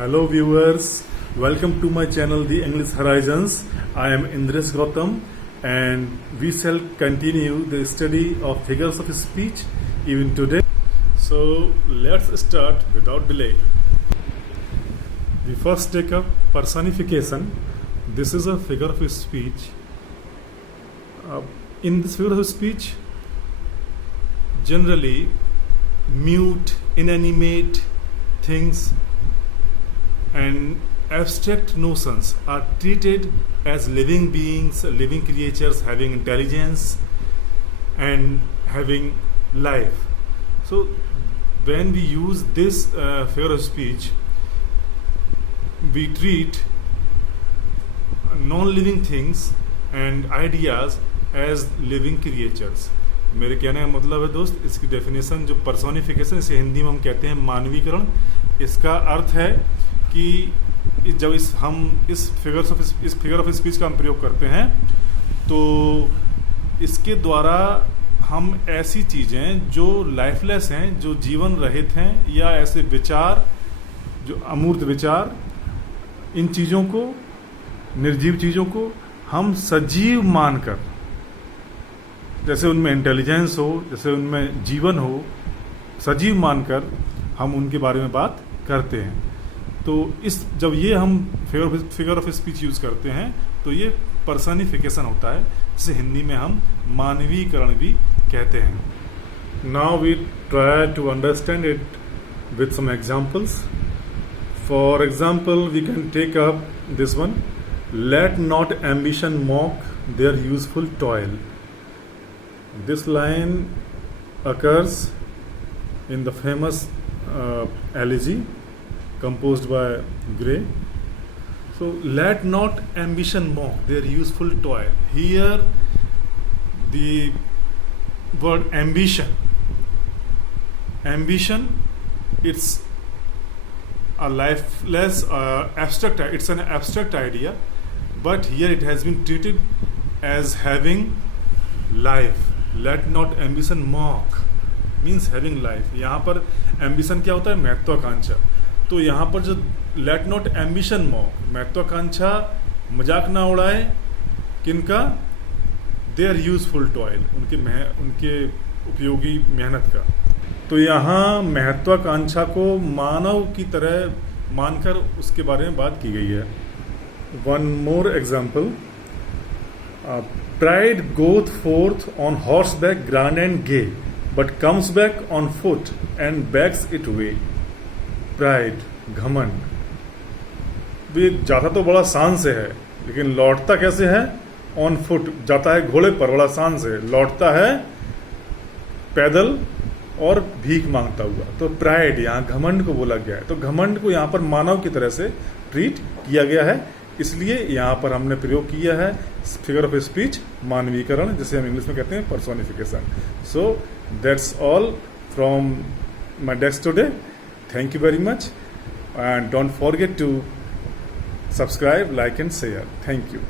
Hello viewers, welcome to my channel The English Horizons. I am Indresh Gautam and we shall continue the study of figures of speech even today. So let's start without delay. We first take up personification. This is a figure of speech. In this figure of speech, generally mute, inanimate things and abstract notions are treated as living beings, living creatures having intelligence and having life. So when we use this figure of speech, we treat non-living things and ideas as living creatures. मेरे कहने का मतलब है दोस्त, इसकी definition जो personification, इसे हिंदी में हम कहते हैं मानवीकरण. इसका अर्थ है कि जब हम इस फिगर ऑफ स्पीच का हम प्रयोग करते हैं तो इसके द्वारा हम ऐसी चीज़ें जो लाइफलेस हैं, जो जीवन रहित हैं, या ऐसे विचार जो अमूर्त विचार, इन चीज़ों को, निर्जीव चीज़ों को हम सजीव मानकर, जैसे उनमें इंटेलिजेंस हो, जैसे उनमें जीवन हो, सजीव मानकर हम उनके बारे में बात करते हैं. तो जब ये हम फिगर ऑफ स्पीच यूज करते हैं तो ये पर्सनिफिकेशन होता है, जिसे हिंदी में हम मानवीकरण भी कहते हैं. Now we try to understand it with some examples. For example we can take up this one, let not ambition mock their useful toil. This line occurs in the famous elegy composed by Gray. So, let not ambition mock their useful toil. Here, the word ambition, it's a lifeless, abstract. It's an abstract idea, but here it has been treated as having life. Let not ambition mock means having life. यहाँ पर ambition क्या होता है? महत्वाकांक्षा. तो यहाँ पर जो let not ambition mock, महत्वाकांक्षा मजाक ना उड़ाए किनका? Their useful toil, उनके उपयोगी मेहनत का. तो यहाँ महत्वाकांक्षा को मानव की तरह मानकर उसके बारे में बात की गई है. One more example. Pride goeth forth on horseback grand and gay, but comes back on foot and begs it way. Pride, घमंड, वे जाता तो बड़ा शान से है, लेकिन लौटता कैसे है? ऑन फुट, जाता है घोड़े पर बड़ा शान से, लौटता है पैदल और भीख मांगता हुआ. तो प्राइड यहाँ घमंड को बोला गया है. तो घमंड को यहाँ पर मानव की तरह से ट्रीट किया गया है, इसलिए यहाँ पर हमने प्रयोग किया है फिगर ऑफ स्पीच मानवीकरण, जिसे हम इंग्लिश में कहते हैं personification. So that's all from my desk today. Thank you very much and don't forget to subscribe, like and share. Thank you.